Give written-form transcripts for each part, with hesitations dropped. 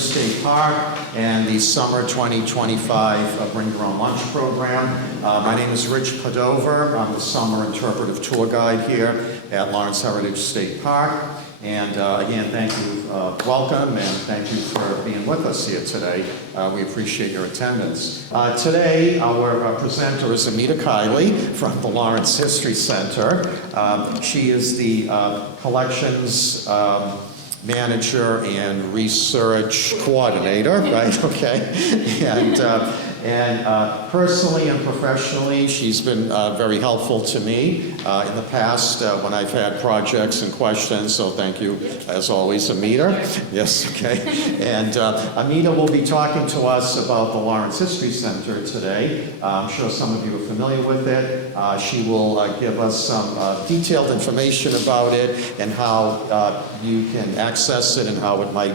State Park and the Summer 2025 Bring Your Own Lunch program. My name is Rich Padover. I'm the Summer Interpretive Tour Guide here at Lawrence Heritage State Park. And again, thank you, welcome, and thank you for being with us here today. We appreciate your attendance. Today, our presenter is Amita Kiley from the Lawrence History Center. She is the collections manager and research coordinator, right? Okay. And personally and professionally, she's been very helpful to me in the past when I've had projects and questions, so thank you, as always, Amita. Yes, okay. And Amita will be talking to us about the Lawrence History Center today. I'm sure some of you are familiar with it. She will give us some detailed information about it and how you can access it and how it might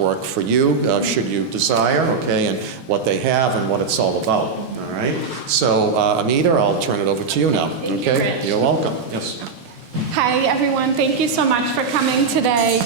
work for you, should you desire, okay, and what they have and what it's all about, all right? So, Amita, I'll turn it over to you now, okay? You're welcome, yes. Hi, everyone. Thank you so much for coming today.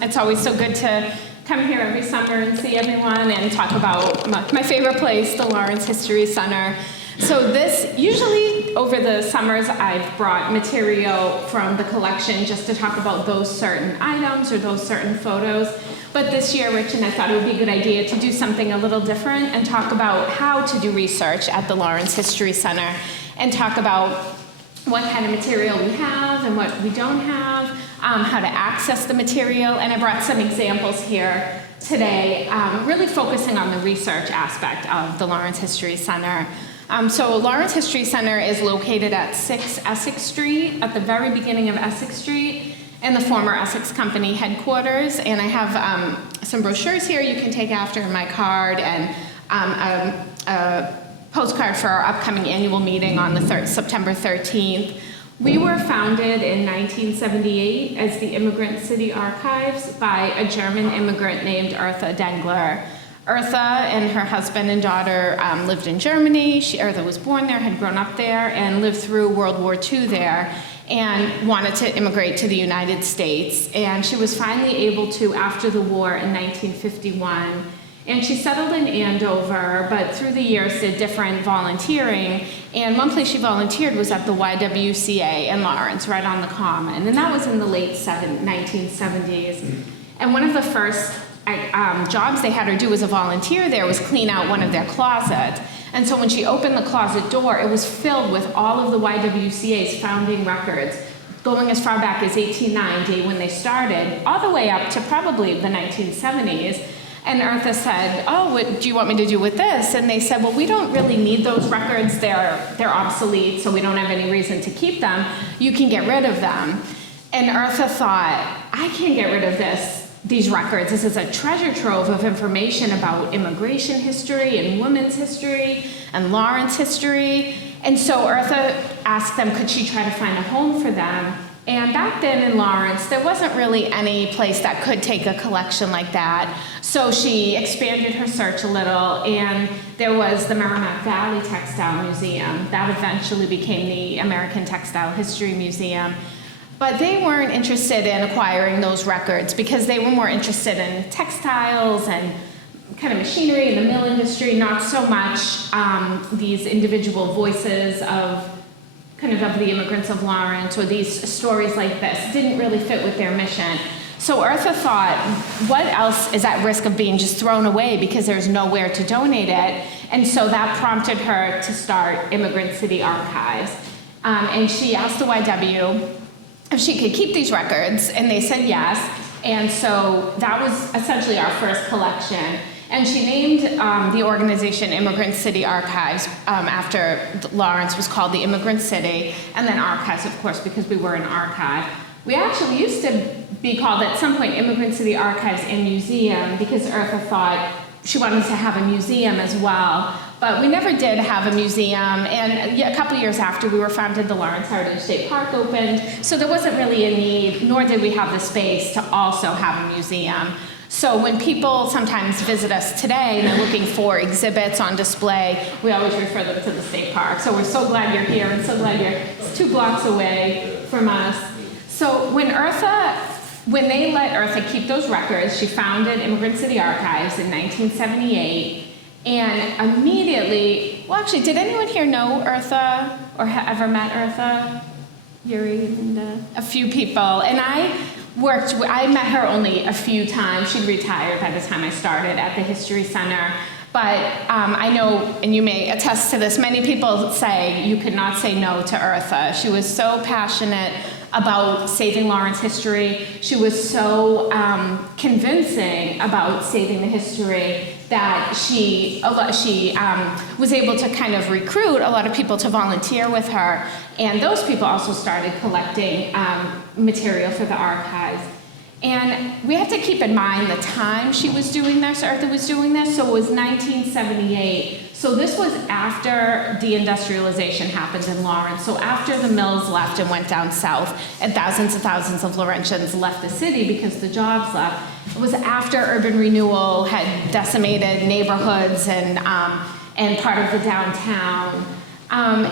It's always so good to come here every summer and see everyone and talk about my favorite place, the Lawrence History Center. So usually over the summers, I've brought material from the collection just to talk about those certain items or those certain photos. But this year, Rich and I thought it would be a good idea to do something a little different and talk about how to do research at the Lawrence History Center and talk about what kind of material we have and what we don't have, how to access the material. And I brought some examples here today, really focusing on the research aspect of the Lawrence History Center. So Lawrence History Center is located at 6 Essex Street, at the very beginning of Essex Street, in the former Essex Company headquarters. And I have some brochures here you can take after my card, and a postcard for our upcoming annual meeting on the September 13th. We were founded in 1978 as the Immigrant City Archives by a German immigrant named Artha Dengler. Artha and her husband and daughter lived in Germany. Artha was born there, had grown up there, and lived through World War II there, and wanted to immigrate to the United States. And she was finally able to after the war in 1951. And she settled in Andover, but through the years did different volunteering. And one place she volunteered was at the YWCA in Lawrence, right on the Common. And that was in the late 1970s. And one of the first jobs they had her do as a volunteer there was clean out one of their closets. And so when she opened the closet door, it was filled with all of the YWCA's founding records, going as far back as 1890 when they started, all the way up to probably the 1970s. And Artha said, oh, what do you want me to do with this? And they said, well, we don't really need those records. They're obsolete, so we don't have any reason to keep them. You can get rid of them. And Artha thought, I can't get rid of these records. This is a treasure trove of information about immigration history and women's history and Lawrence history. And so Artha asked them, could she try to find a home for them? And back then in Lawrence, there wasn't really any place that could take a collection like that. So she expanded her search a little, and there was the Merrimack Valley Textile Museum. That eventually became the American Textile History Museum. But they weren't interested in acquiring those records because they were more interested in textiles and kind of machinery in the mill industry, not so much these individual voices of the immigrants of Lawrence, or these stories like this didn't really fit with their mission. So Artha thought, what else is at risk of being just thrown away because there's nowhere to donate it? And so that prompted her to start Immigrant City Archives. And she asked the YW if she could keep these records, and they said yes. And so that was essentially our first collection. And she named the organization Immigrant City Archives after Lawrence was called the Immigrant City, and then Archives, of course, because we were an archive. We actually used to be called at some point Immigrant City Archives and Museum because Artha thought she wanted to have a museum as well. But we never did have a museum, and a couple years after we were founded, the Lawrence Heritage State Park opened, so there wasn't really a need, nor did we have the space to also have a museum. So when people sometimes visit us today and they're looking for exhibits on display, we always refer them to the state park. So we're so glad you're here and so glad you're 2 blocks away from us. So when Artha when they let Artha keep those records, she founded Immigrant City Archives in 1978, and immediately, well, actually, did anyone here know Artha or ever met Artha? Yuri and a few people, and I met her only a few times. She'd retired by the time I started at the History Center. But I know, and you may attest to this, many people say you could not say no to Artha. She was so passionate about saving Lawrence history. She was so convincing about saving the history that she was able to kind of recruit a lot of people to volunteer with her. And those people also started collecting material for the archives. And we have to keep in mind the time she was doing this, Artha was doing this, so it was 1978. So this was after deindustrialization happened in Lawrence. So after the mills left and went down south, and thousands of Laurentians left the city because the jobs left. It was after urban renewal had decimated neighborhoods and part of the downtown.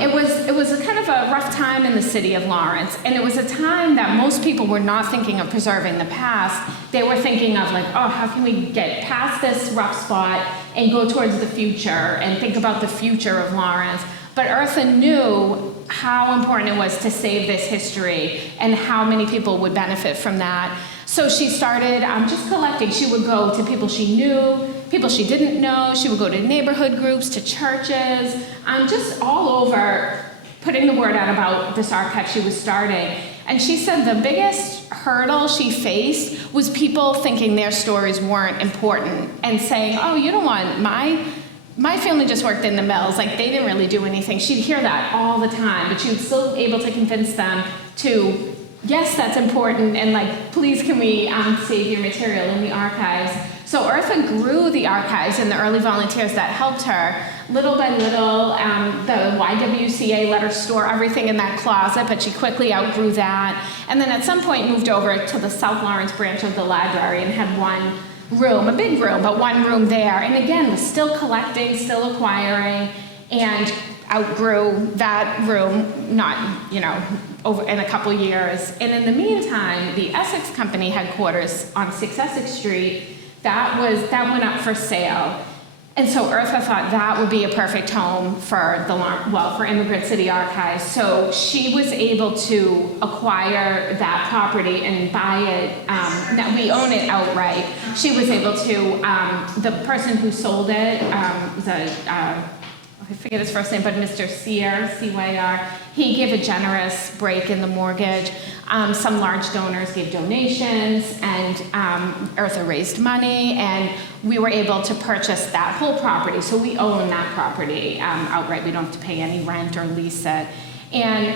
It was a kind of a rough time in the city of Lawrence, and it was a time that most people were not thinking of preserving the past. They were thinking of like, oh, how can we get past this rough spot and go towards the future and think about the future of Lawrence. But Artha knew how important it was to save this history and how many people would benefit from that. So she started just collecting. She would go to people she knew, people she didn't know. She would go to neighborhood groups, to churches, just all over, putting the word out about this archive she was starting. And she said the biggest hurdle she faced was people thinking their stories weren't important and saying, oh, you don't want my family just worked in the mills, like they didn't really do anything. She'd hear that all the time, but she was still able to convince them to, yes, that's important, and like, please can we save your material in the archives. So Artha grew the archives and the early volunteers that helped her. Little by little, the YWCA let her store everything in that closet, but she quickly outgrew that. And then at some point moved over to the South Lawrence branch of the library and had one room, a big room, but one room there. And again, was still collecting, still acquiring, and outgrew that room, not, over in a couple years. And in the meantime, the Essex Company headquarters on 6 Essex Street, that went up for sale. And so Artha thought that would be a perfect home for for Immigrant City Archives. So she was able to acquire that property and buy it. We own it outright. She was able to, the person who sold it was I forget his first name, but Mr. Cyr, C-Y-R, he gave a generous break in the mortgage. Some large donors gave donations, and Artha raised money, and we were able to purchase that whole property. So we own that property outright. We don't have to pay any rent or lease it. And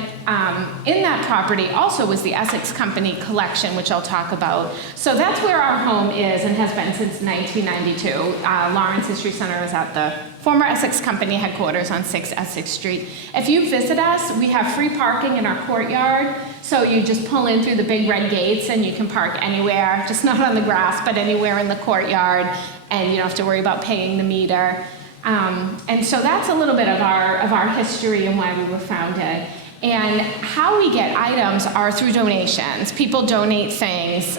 in that property also was the Essex Company Collection, which I'll talk about. So that's where our home is and has been since 1992. Lawrence History Center is at the former Essex Company headquarters on 6 Essex Street. If you visit us, we have free parking in our courtyard. So you just pull in through the big red gates and you can park anywhere, just not on the grass, but anywhere in the courtyard, and you don't have to worry about paying the meter. And so that's a little bit of our history and why we were founded. And how we get items are through donations. People donate things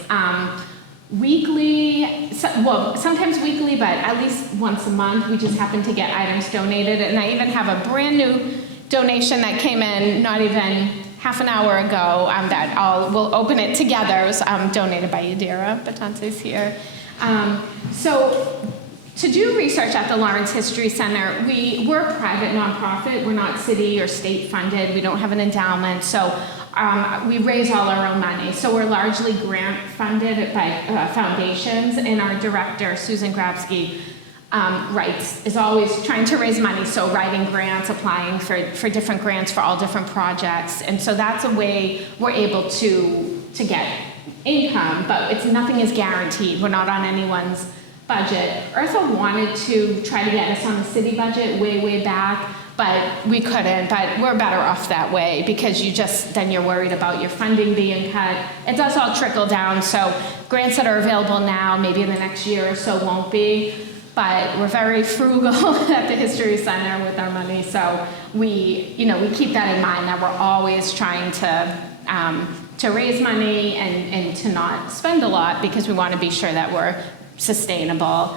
weekly, well, sometimes weekly, but at least once a month. We just happen to get items donated. And I even have a brand new donation that came in not even half an hour ago we'll open it together. It was donated by Yadira. Batante's here. So to do research at the Lawrence History Center, we're a private nonprofit. We're not city or state funded. We don't have an endowment. So we raise all our own money. So we're largely grant funded by foundations, and our director, Susan Grabsky, is always trying to raise money. So writing grants, applying for different grants for all different projects. And so that's a way we're able to get income, but nothing is guaranteed. We're not on anyone's budget. Artha wanted to try to get us on the city budget way back, but we couldn't. But we're better off that way, because then you're worried about your funding being cut. It does all trickle down, so grants that are available now, maybe in the next year or so, won't be. But we're very frugal at the History Center with our money, so we keep that in mind, that we're always trying to to raise money and to not spend a lot because we want to be sure that we're sustainable.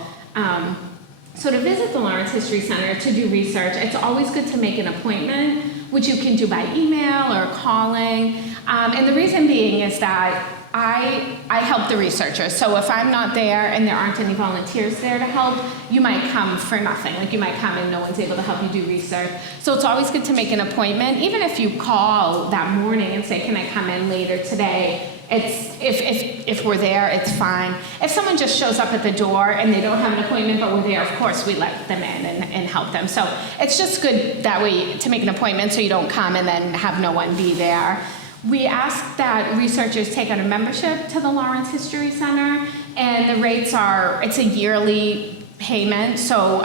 So to visit the Lawrence History Center to do research, it's always good to make an appointment, which you can do by email or calling. And the reason being is that I help the researchers. So if I'm not there and there aren't any volunteers there to help, you might come for nothing. Like you might come and no one's able to help you do research. So it's always good to make an appointment. Even if you call that morning and say, can I come in later today? If we're there, it's fine. If someone just shows up at the door and they don't have an appointment but we're there, of course we let them in and help them. So it's just good that way to make an appointment so you don't come and then have no one be there. We ask that researchers take out a membership to the Lawrence History Center, and the rates are, it's a yearly payment, so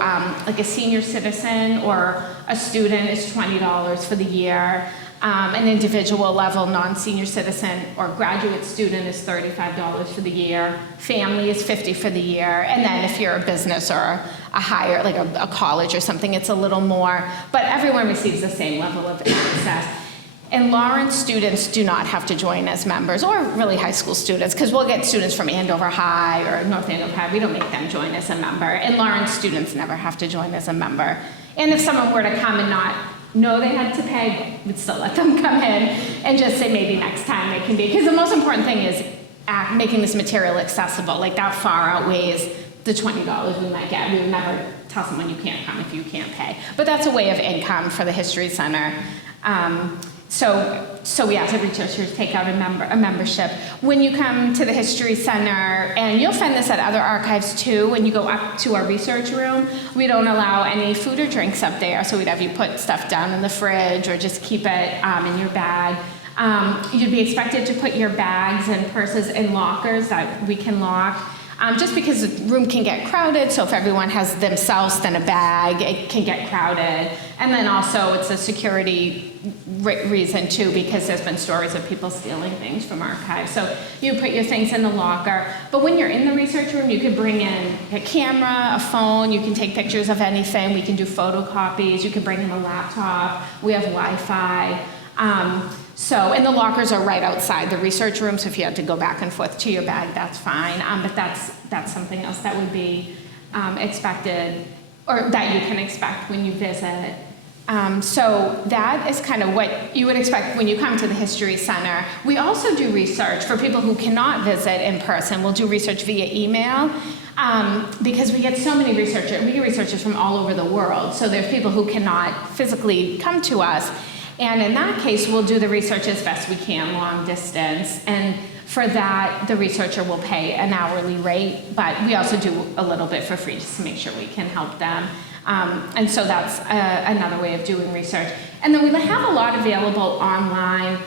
like a senior citizen or a student is $20 for the year. An individual level non-senior citizen or graduate student is $35 for the year. Family is $50 for the year. And then if you're a business or a higher, like a college or something, it's a little more. But everyone receives the same level of access. And Lawrence students do not have to join as members, or really high school students, because we'll get students from Andover High or North Andover High. We don't make them join as a member. And Lawrence students never have to join as a member. And if someone were to come and not know they had to pay, we'd still let them come in and just say maybe next time they can be. Because the most important thing is making this material accessible. Like that far outweighs the $20 we might get. We would never tell someone you can't come if you can't pay. But that's a way of income for the History Center. So we ask the researchers take out a membership. When you come to the History Center, and you'll find this at other archives too, when you go up to our research room, we don't allow any food or drinks up there, so we'd have you put stuff down in the fridge or just keep it in your bag. You'd be expected to put your bags and purses in lockers that we can lock. Just because the room can get crowded, so if everyone has themselves then a bag, it can get crowded. And then also it's a security reason too, because there's been stories of people stealing things from archives. So you put your things in the locker. But when you're in the research room, you could bring in a camera, a phone, you can take pictures of anything, we can do photocopies, you can bring in a laptop, we have Wi-Fi. And the lockers are right outside the research room, so if you had to go back and forth to your bag, that's fine. But that's something else that would be expected, or that you can expect when you visit. So that is kind of what you would expect when you come to the History Center. We also do research for people who cannot visit in person. We'll do research via email. Because we get so many researchers, we get researchers from all over the world, so there's people who cannot physically come to us. And in that case, we'll do the research as best we can, long distance. And for that, the researcher will pay an hourly rate, but we also do a little bit for free just to make sure we can help them. And so that's another way of doing research. And then we have a lot available online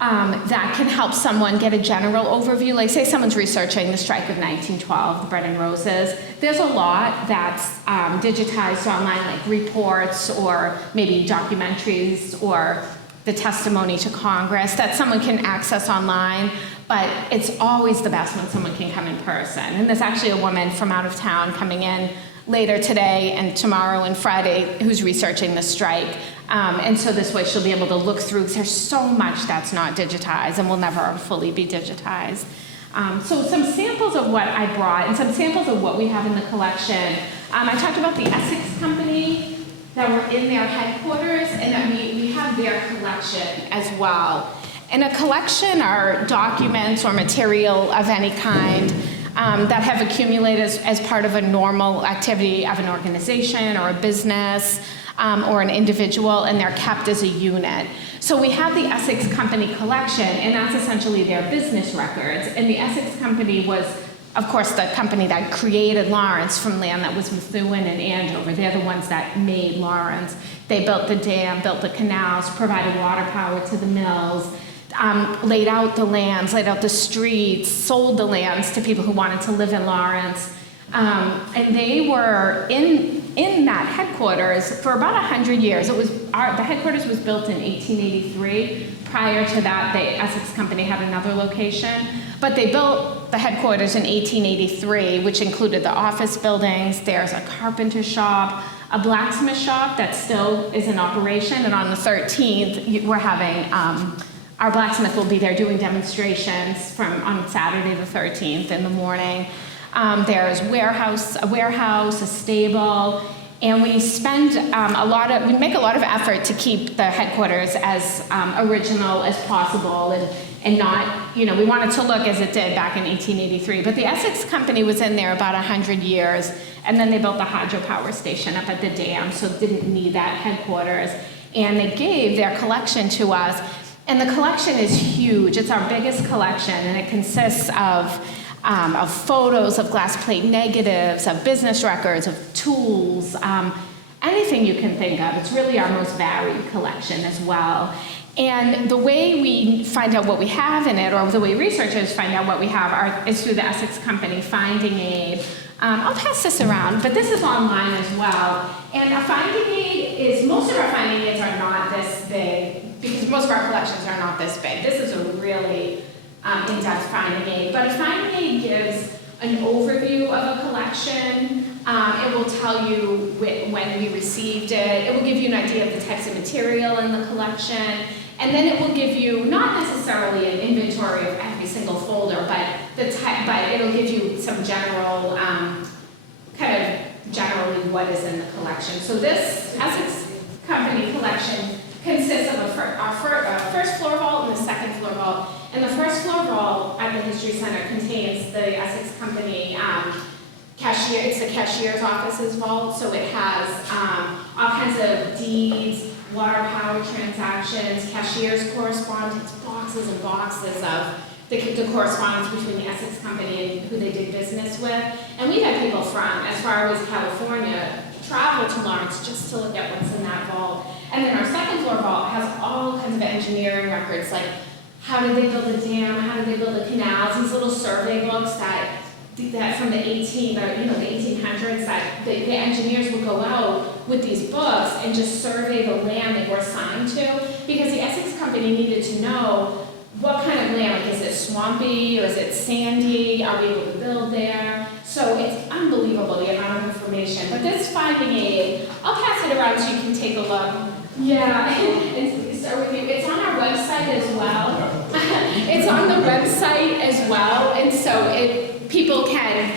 that can help someone get a general overview. Like say someone's researching the strike of 1912, the Bread and Roses. There's a lot that's digitized online, like reports or maybe documentaries or the testimony to Congress that someone can access online. But it's always the best when someone can come in person. And there's actually a woman from out of town coming in later today and tomorrow and Friday who's researching the strike. And so this way she'll be able to look through, because there's so much that's not digitized and will never fully be digitized. So some samples of what I brought and some samples of what we have in the collection. I talked about the Essex Company that were in their headquarters, and that we have their collection as well. And a collection are documents or material of any kind that have accumulated as part of a normal activity of an organization or a business or an individual, and they're kept as a unit. So we have the Essex Company Collection, and that's essentially their business records. And the Essex Company was, of course, the company that created Lawrence from land that was Methuen and Andover. They're the ones that made Lawrence. They built the dam, built the canals, provided water power to the mills, laid out the lands, laid out the streets, sold the lands to people who wanted to live in Lawrence. And they were in that headquarters for about 100 years. The headquarters was built in 1883. Prior to that, the Essex Company had another location. But they built the headquarters in 1883, which included the office buildings. There's a carpenter shop, a blacksmith shop that still is in operation. And on the 13th, we're having our blacksmith will be there doing demonstrations on Saturday the 13th in the morning. There's a warehouse, a stable, and we spend we make a lot of effort to keep the headquarters as original as possible, and not, we want it to look as it did back in 1883. But the Essex Company was in there about 100 years, and then they built the hydropower station up at the dam, so didn't need that headquarters. And they gave their collection to us, and the collection is huge. It's our biggest collection, and it consists of photos, of glass plate negatives, of business records, of tools, anything you can think of. It's really our most varied collection as well. And the way we find out what we have in it, or the way researchers find out what we have, is through the Essex Company Finding Aid. I'll pass this around, but this is online as well. And a finding aid is, most of our finding aids are not this big, because most of our collections are not this big. This is a really in-depth finding aid. But a finding aid gives an overview of a collection. It will tell you when we received it. It will give you an idea of the types of material in the collection. And then it will give you, not necessarily an inventory of every single folder, but it'll give you some general, generally what is in the collection. So this Essex Company Collection consists of our first floor vault and the second floor vault. And the first floor vault at the History Center contains the Essex Company cashier. It's the cashier's office's vault, so it has all kinds of deeds, water power transactions, cashier's correspondence, boxes and boxes of the correspondence between the Essex Company and who they did business with. And we've had people from as far as California travel to Lawrence just to look at what's in that vault. And then our second floor vault has all kinds of engineering records, like how did they build a dam, how did they build the canals, these little survey books that from the 1800s, that the engineers would go out with these books and just survey the land they were assigned to, because the Essex Company needed to know what kind of land, like is it swampy or is it sandy, are we able to build there? So it's unbelievable the amount of information. But this finding aid, I'll pass it around so you can take a look. Yeah, and start with you. It's on our website as well. It's on the website as well, and so people can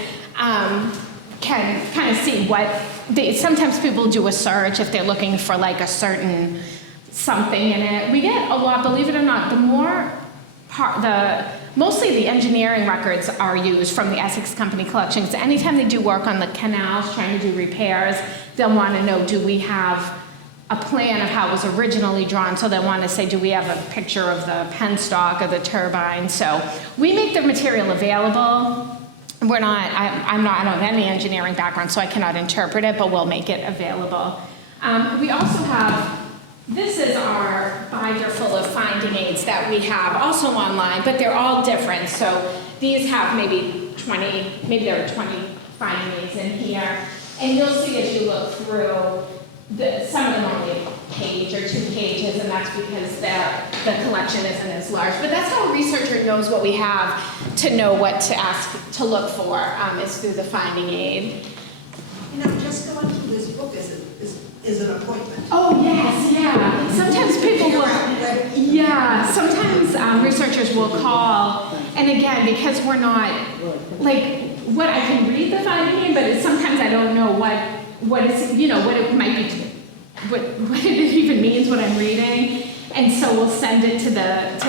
kind of see what sometimes people do a search if they're looking for like a certain something in it. We get a lot, believe it or not, mostly the engineering records are used from the Essex Company Collection. So anytime they do work on the canals, trying to do repairs, they'll want to know, do we have a plan of how it was originally drawn? So they'll want to say, do we have a picture of the penstock or the turbine? So we make the material available. I don't have any engineering background, so I cannot interpret it, but we'll make it available. We also have, this is our binder full of finding aids that we have also online, but they're all different. So these have maybe there are 20 finding aids in here. And you'll see as you look through, some of them are only a page or 2 pages, and that's because the collection isn't as large. But that's how a researcher knows what we have to know what to ask to look for, is through the finding aid. Just going through this book is an appointment. Oh, yes, yeah. Sometimes people will, sometimes researchers will call, and again, because we're not, what I can read the finding aid, but sometimes I don't know what it might be, what it even means, what I'm reading, and so we'll send it to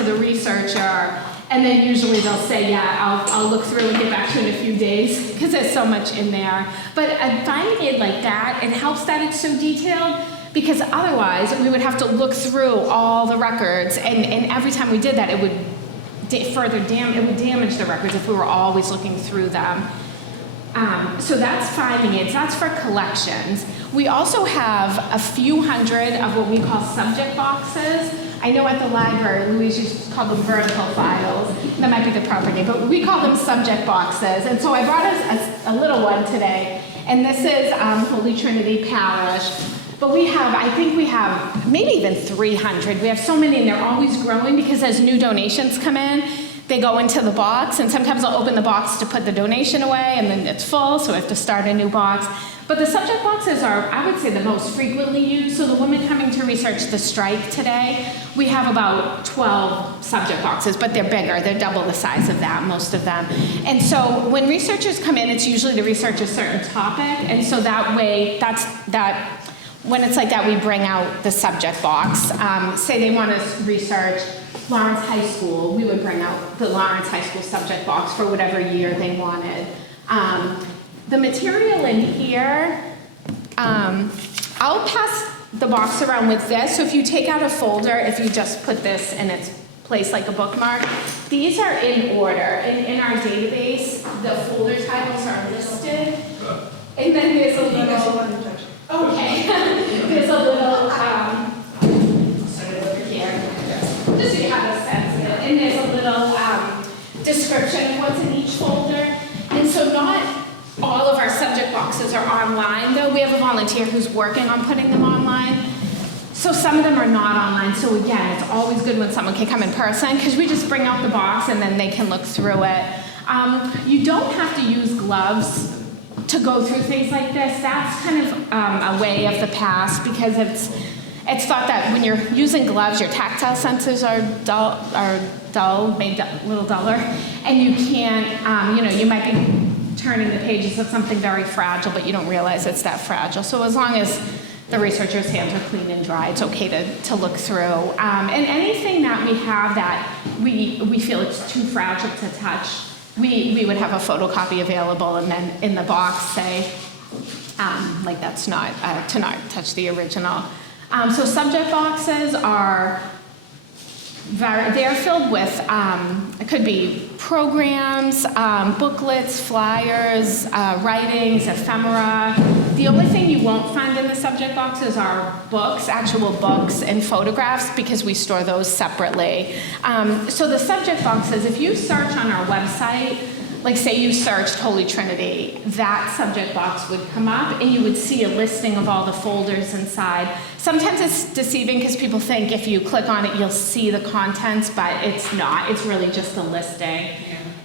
the researcher, and then usually they'll say, yeah, I'll look through and get back to it in a few days, because there's so much in there. But a finding aid like that, it helps that it's so detailed, because otherwise we would have to look through all the records, and every time we did that, it would damage the records if we were always looking through them. So that's finding aids, that's for collections. We also have a few hundred of what we call subject boxes. I know at the library, Louise used to call them vertical files. That might be the proper name, but we call them subject boxes. And so I brought us a little one today. And this is Holy Trinity Parish. But I think we have maybe even 300. We have so many, and they're always growing because as new donations come in, they go into the box, and sometimes I'll open the box to put the donation away, and then it's full, so I have to start a new box. But the subject boxes are, I would say, the most frequently used. So the woman coming to research the strike today, we have about 12 subject boxes, but they're bigger. They're double the size of that, most of them. And so when researchers come in, it's usually to research a certain topic, and so that way, when it's like that, we bring out the subject box. Say they want to research Lawrence High School, we would bring out the Lawrence High School subject box for whatever year they wanted. The material in here, I'll pass the box around with this. So if you take out a folder, if you just put this in its place like a bookmark, these are in order. In our database, the folder titles are listed. And then there's a little, okay, there's a little, set it over here, just so you have a sense of it. And there's a little description of what's in each folder. And so not all of our subject boxes are online, though. We have a volunteer who's working on putting them online. So some of them are not online. So again, it's always good when someone can come in person, because we just bring out the box and then they can look through it. You don't have to use gloves to go through things like this. That's kind of a way of the past, because it's thought that when you're using gloves, your tactile senses are dull, made a little duller, and you can't, you might be turning the pages of something very fragile, but you don't realize it's that fragile. So as long as the researcher's hands are clean and dry, it's okay to look through. And anything that we have that we feel it's too fragile to touch, we would have a photocopy available, and then in the box say, like that's not, to not touch the original. So subject boxes are they're filled with, it could be programs, booklets, flyers, writings, ephemera. The only thing you won't find in the subject boxes are books, actual books, and photographs, because we store those separately. So the subject boxes, if you search on our website, like say you searched Holy Trinity, that subject box would come up and you would see a listing of all the folders inside. Sometimes it's deceiving because people think if you click on it, you'll see the contents, but it's not. It's really just a listing.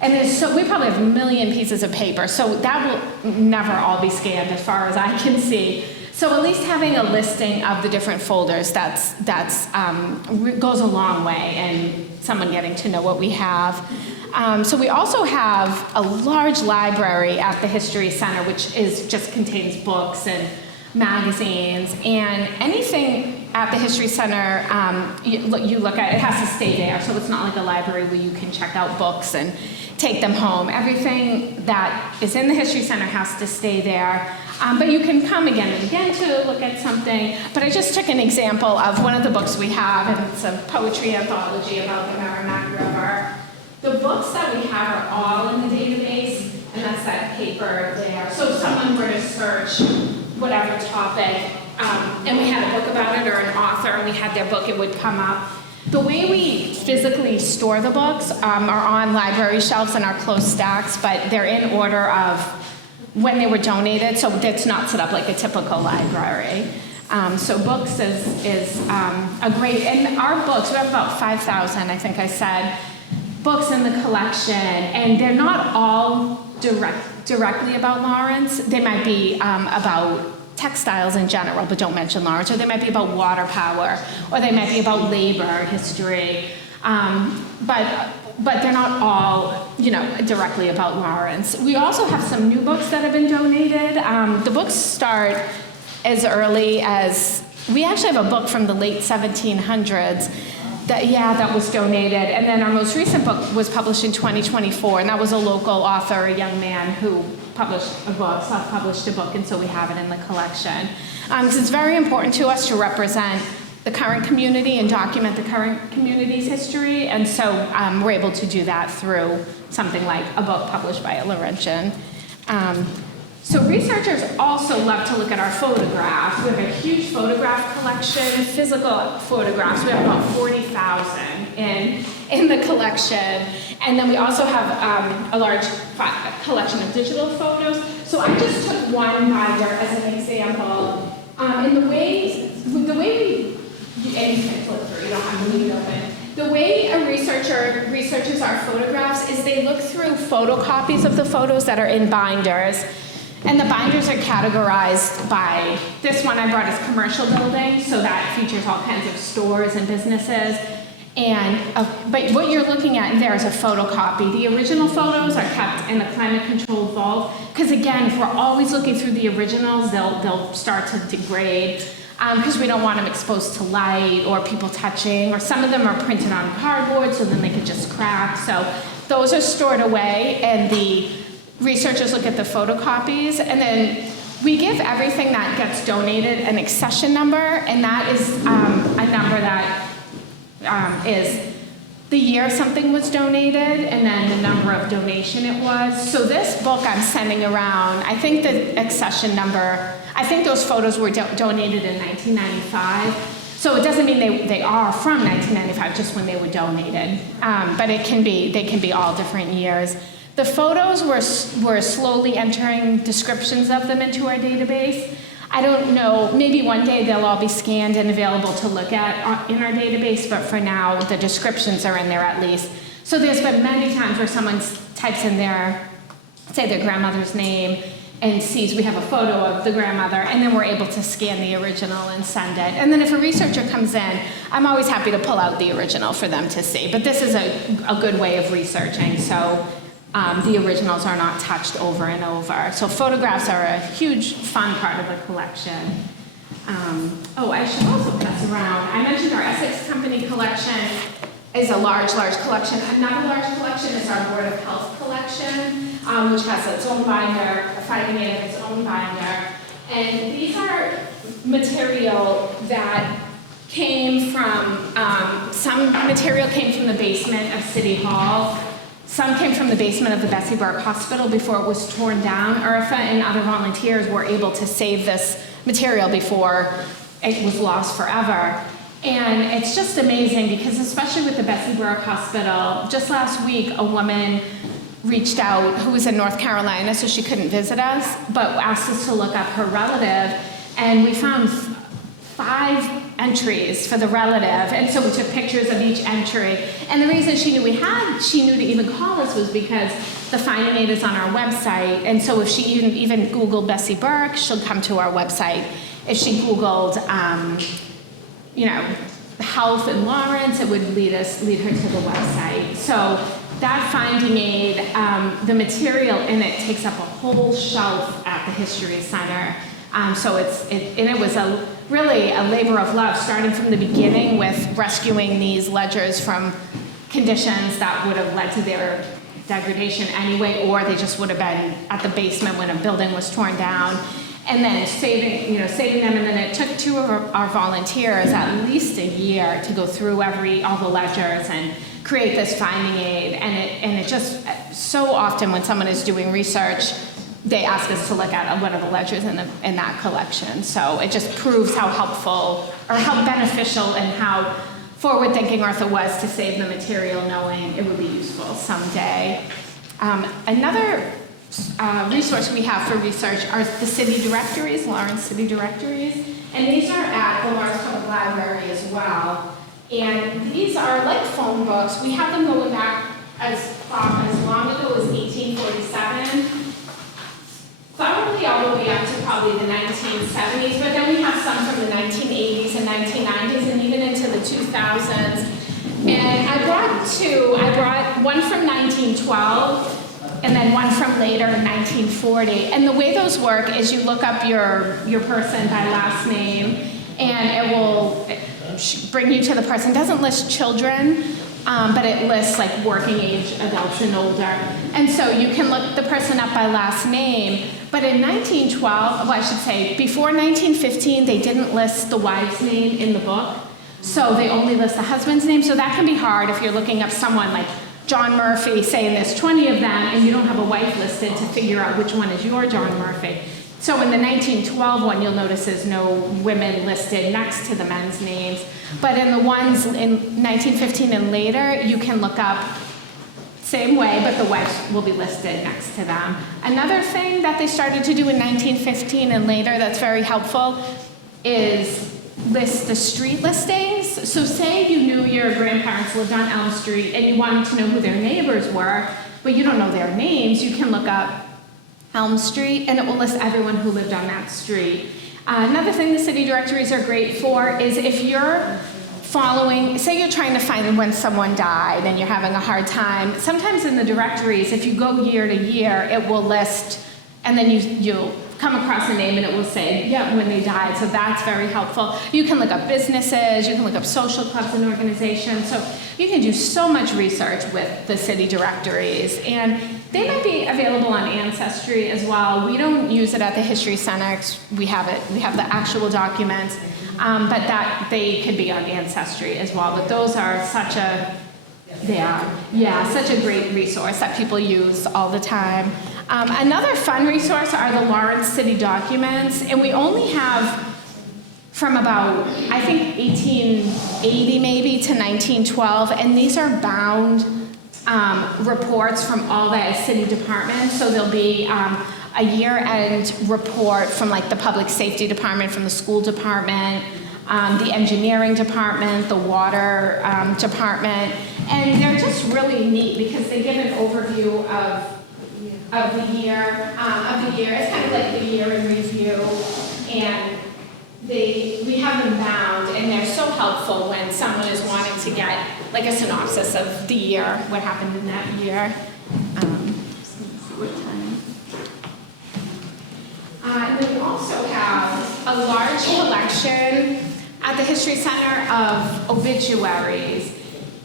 And we probably have a million pieces of paper, so that will never all be scanned as far as I can see. So at least having a listing of the different folders, that's goes a long way in someone getting to know what we have. So we also have a large library at the History Center, which just contains books and magazines, and anything at the History Center you look at, it has to stay there. So it's not like a library where you can check out books and take them home. Everything that is in the History Center has to stay there. But you can come again and again to look at something. But I just took an example of one of the books we have, and it's a poetry anthology about the Merrimack River. The books that we have are all in the database, and that's that paper there. So if someone were to search whatever topic, and we had a book about it or an author, and we had their book, it would come up. The way we physically store the books are on library shelves in our closed stacks, but they're in order of when they were donated, so it's not set up like a typical library. So books is a great, and our books, we have about 5,000, I think I said, books in the collection, and they're not all directly about Lawrence. They might be about textiles in general, but don't mention Lawrence, or they might be about water power, or they might be about labor history, but they're not all, directly about Lawrence. We also have some new books that have been donated. The books start as early as, we actually have a book from the late 1700s that was donated, and then our most recent book was published in 2024, and that was a local author, a young man who published a book, self-published a book, and so we have it in the collection. Because it's very important to us to represent the current community and document the current community's history, and so we're able to do that through something like a book published by a Laurentian. So researchers also love to look at our photographs. We have a huge photograph collection, physical photographs. We have about 40,000 in the collection. And then we also have a large collection of digital photos. So I just took one binder as an example. And the way we, and you can flip through, you don't have to leave it open. The way a researcher researches our photographs is they look through photocopies of the photos that are in binders. And the binders are categorized by, this one I brought is commercial building, so that features all kinds of stores and businesses. But what you're looking at there is a photocopy. The original photos are kept in a climate-controlled vault, because again, if we're always looking through the originals, they'll start to degrade, because we don't want them exposed to light or people touching, or some of them are printed on cardboard, so then they could just crack. So those are stored away, and the researchers look at the photocopies, and then we give everything that gets donated an accession number, and that is a number that is the year something was donated and then the number of donation it was. So this book I'm sending around, I think the accession number, I think those photos were donated in 1995. So it doesn't mean they are from 1995, just when they were donated. But they can be all different years. The photos were slowly entering descriptions of them into our database. I don't know, maybe one day they'll all be scanned and available to look at in our database, but for now, the descriptions are in there at least. So there's been many times where someone types in say their grandmother's name, and sees we have a photo of the grandmother, and then we're able to scan the original and send it. And then if a researcher comes in, I'm always happy to pull out the original for them to see. But this is a good way of researching, so the originals are not touched over and over. So photographs are a huge, fun part of the collection. I should also pass around. I mentioned our Essex Company Collection is a large collection. Another large collection is our Board of Health Collection, which has its own binder, a finding aid of its own binder. And these are material that came from, some material came from the basement of City Hall. Some came from the basement of the Bessie Burke Hospital before it was torn down. Artha and other volunteers were able to save this material before it was lost forever. And it's just amazing because, especially with the Bessie Burke Hospital, just last week a woman reached out who was in North Carolina, so she couldn't visit us, but asked us to look up her relative, and we found 5 entries for the relative, and so we took pictures of each entry. And the reason she knew to even call us was because the finding aid is on our website, and so if she even Googled Bessie Burke, she'll come to our website. If she Googled, health in Lawrence, it would lead her to the website. So that finding aid, the material in it takes up a whole shelf at the History Center. So it was really a labor of love, starting from the beginning with rescuing these ledgers from conditions that would have led to their degradation anyway, or they just would have been at the basement when a building was torn down. And then saving them, and then it took 2 of our volunteers at least a year to go through all the ledgers and create this finding aid. And it just, so often when someone is doing research, they ask us to look at what are the ledgers in that collection. So it just proves how helpful or how beneficial and how forward-thinking Artha was to save the material, knowing it would be useful someday. Another resource we have for research are the city directories, Lawrence City Directories, and these are at the Lawrence Public Library as well. And these are like phone books. We have them going back as long ago as 1847, probably all the way up to probably the 1970s, but then we have some from the 1980s and 1990s and even into the 2000s. And I brought 2. I brought one from 1912 and then one from later in 1940. And the way those work is you look up your person by last name, and it will bring you to the person. It doesn't list children, but it lists like working age adults and older. And so you can look the person up by last name. But in 1912, well, I should say, before 1915, they didn't list the wife's name in the book. So they only list the husband's name. So that can be hard if you're looking up someone like John Murphy, saying there's 20 of them, and you don't have a wife listed to figure out which one is your John Murphy. So in the 1912 one, you'll notice there's no women listed next to the men's names. But in the ones in 1915 and later, you can look up same way, but the wives will be listed next to them. Another thing that they started to do in 1915 and later that's very helpful is list the street listings. So say you knew your grandparents lived on Elm Street and you wanted to know who their neighbors were, but you don't know their names, you can look up Elm Street and it will list everyone who lived on that street. Another thing the city directories are great for is if you're following, say you're trying to find when someone died and you're having a hard time, sometimes in the directories, if you go year to year, it will list, and then you'll come across a name and it will say, yeah, when they died, so that's very helpful. You can look up businesses, you can look up social clubs and organizations, so you can do so much research with the city directories, and they might be available on Ancestry as well. We don't use it at the History Center, we have the actual documents, but that they could be on Ancestry as well, but those are such a great resource that people use all the time. Another fun resource are the Lawrence City documents, and we only have from about, I think, 1880 maybe to 1912, and these are bound reports from all the city departments, so there'll be a year-end report from like the public safety department, from the school department, the engineering department, the water department, and they're just really neat because they give an overview of the year. It's kind of like the year in review, and we have them bound, and they're so helpful when someone is wanting to get like a synopsis of the year, what happened in that year. And then we also have a large collection at the History Center of obituaries.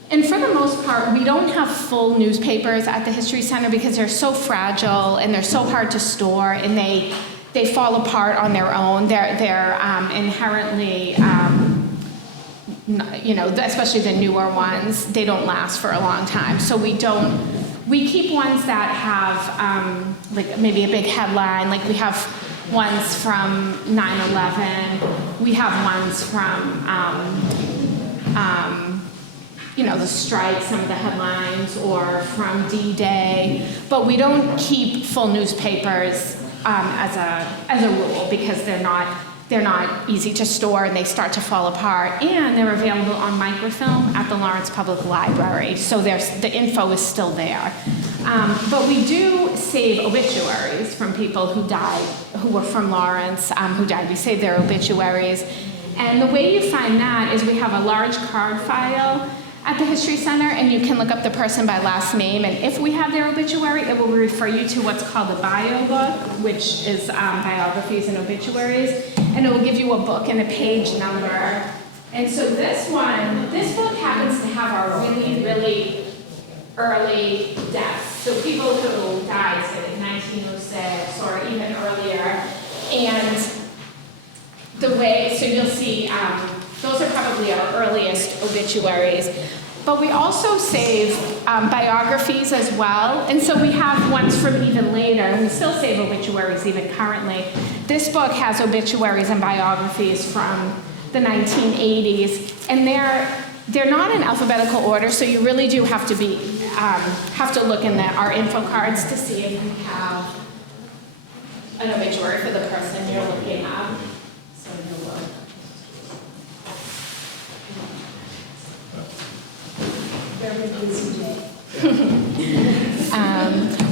And for the most part, we don't have full newspapers at the History Center because they're so fragile and they're so hard to store, and they fall apart on their own. They're inherently, especially the newer ones, they don't last for a long time. So we keep ones that have like maybe a big headline, like we have ones from 9/11, we have ones from the strike, some of the headlines, or from D-Day, but we don't keep full newspapers as a rule because they're not easy to store and they start to fall apart, and they're available on microfilm at the Lawrence Public Library, so the info is still there. But we do save obituaries from people who died, who were from Lawrence, who died. We save their obituaries, and the way you find that is we have a large card file at the History Center, and you can look up the person by last name, and if we have their obituary, it will refer you to what's called the bio book, which is biographies and obituaries, and it will give you a book and a page number. And so this book happens to have our really, really early deaths, so people who died, say, in 1906 or even earlier, and so you'll see those are probably our earliest obituaries. But we also save biographies as well. And so we have ones from even later, and we still save obituaries even currently. This book has obituaries and biographies from the 1980s. And they're not in alphabetical order, so you really do have to look in our info cards to see if we have an obituary for the person you're looking at. So you'll look.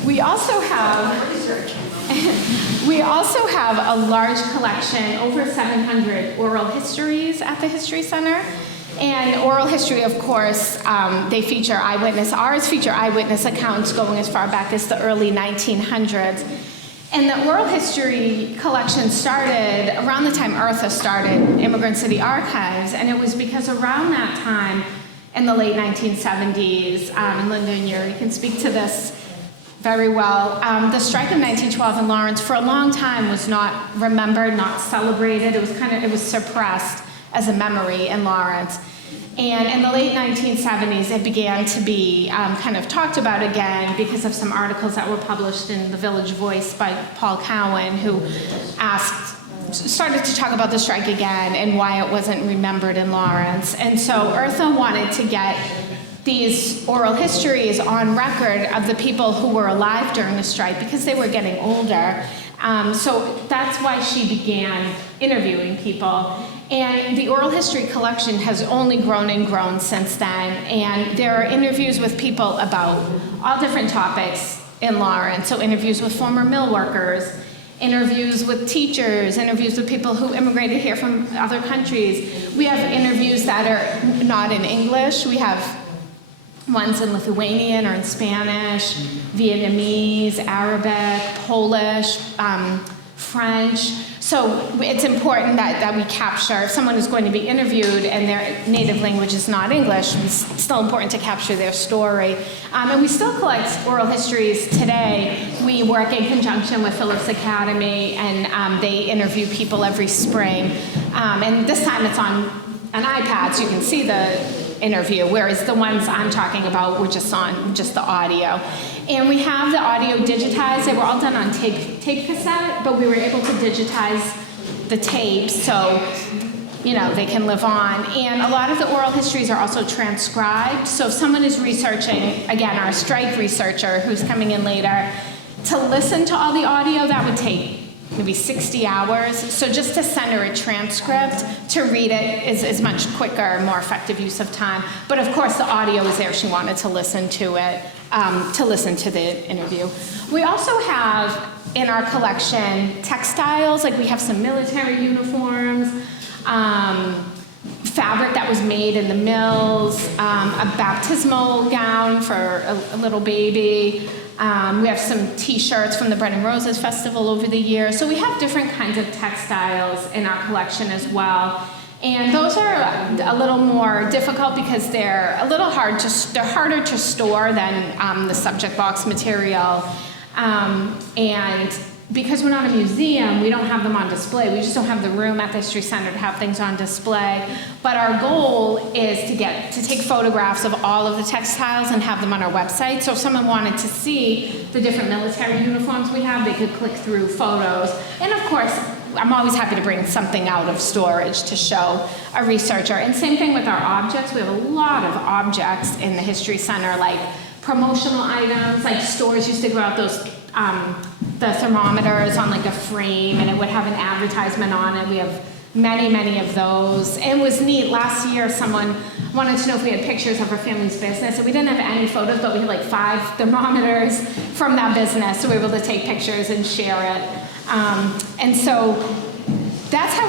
We also have a large collection, over 700 oral histories at the History Center. And oral history, of course, they feature eyewitness. Ours feature eyewitness accounts going as far back as the early 1900s. And the oral history collection started around the time Artha started Immigrant City Archives, and it was because around that time, in the late 1970s, and Linda and you can speak to this very well, the strike of 1912 in Lawrence for a long time was not remembered, not celebrated. It was suppressed as a memory in Lawrence. And in the late 1970s, it began to be kind of talked about again because of some articles that were published in the Village Voice by Paul Cowan, who started to talk about the strike again and why it wasn't remembered in Lawrence. And so Artha wanted to get these oral histories on record of the people who were alive during the strike because they were getting older. So that's why she began interviewing people. And the oral history collection has only grown and grown since then. And there are interviews with people about all different topics in Lawrence. So interviews with former mill workers, interviews with teachers, interviews with people who immigrated here from other countries. We have interviews that are not in English. We have ones in Lithuanian or in Spanish, Vietnamese, Arabic, Polish, French. So it's important that we capture, if someone is going to be interviewed and their native language is not English, it's still important to capture their story. And we still collect oral histories today. We work in conjunction with Phillips Academy, and they interview people every spring. And this time it's on an iPad, so you can see the interview, whereas the ones I'm talking about were just on just the audio. And we have the audio digitized. They were all done on tape cassette, but we were able to digitize the tapes so, you know, they can live on. And a lot of the oral histories are also transcribed. So if someone is researching, again, our strike researcher who's coming in later, to listen to all the audio, that would take maybe 60 hours. So just to send her a transcript, to read it is much quicker, more effective use of time. But of course, the audio is there. She wanted to listen to it, to listen to the interview. We also have in our collection textiles, like we have some military uniforms, fabric that was made in the mills, a baptismal gown for a little baby. We have some t-shirts from the Bread and Roses Festival over the years. So we have different kinds of textiles in our collection as well. And those are a little more difficult because they're a little they're harder to store than the subject box material. And because we're not a museum, we don't have them on display. We just don't have the room at the History Center to have things on display. But our goal is to take photographs of all of the textiles and have them on our website. So if someone wanted to see the different military uniforms we have, they could click through photos. And of course, I'm always happy to bring something out of storage to show a researcher. And same thing with our objects. We have a lot of objects in the History Center, like promotional items, like stores used to give out those the thermometers on like a frame, and it would have an advertisement on it. We have many, many of those. And it was neat. Last year, someone wanted to know if we had pictures of our family's business. And we didn't have any photos, but we had like 5 thermometers from that business. So we were able to take pictures and share it. And so that's how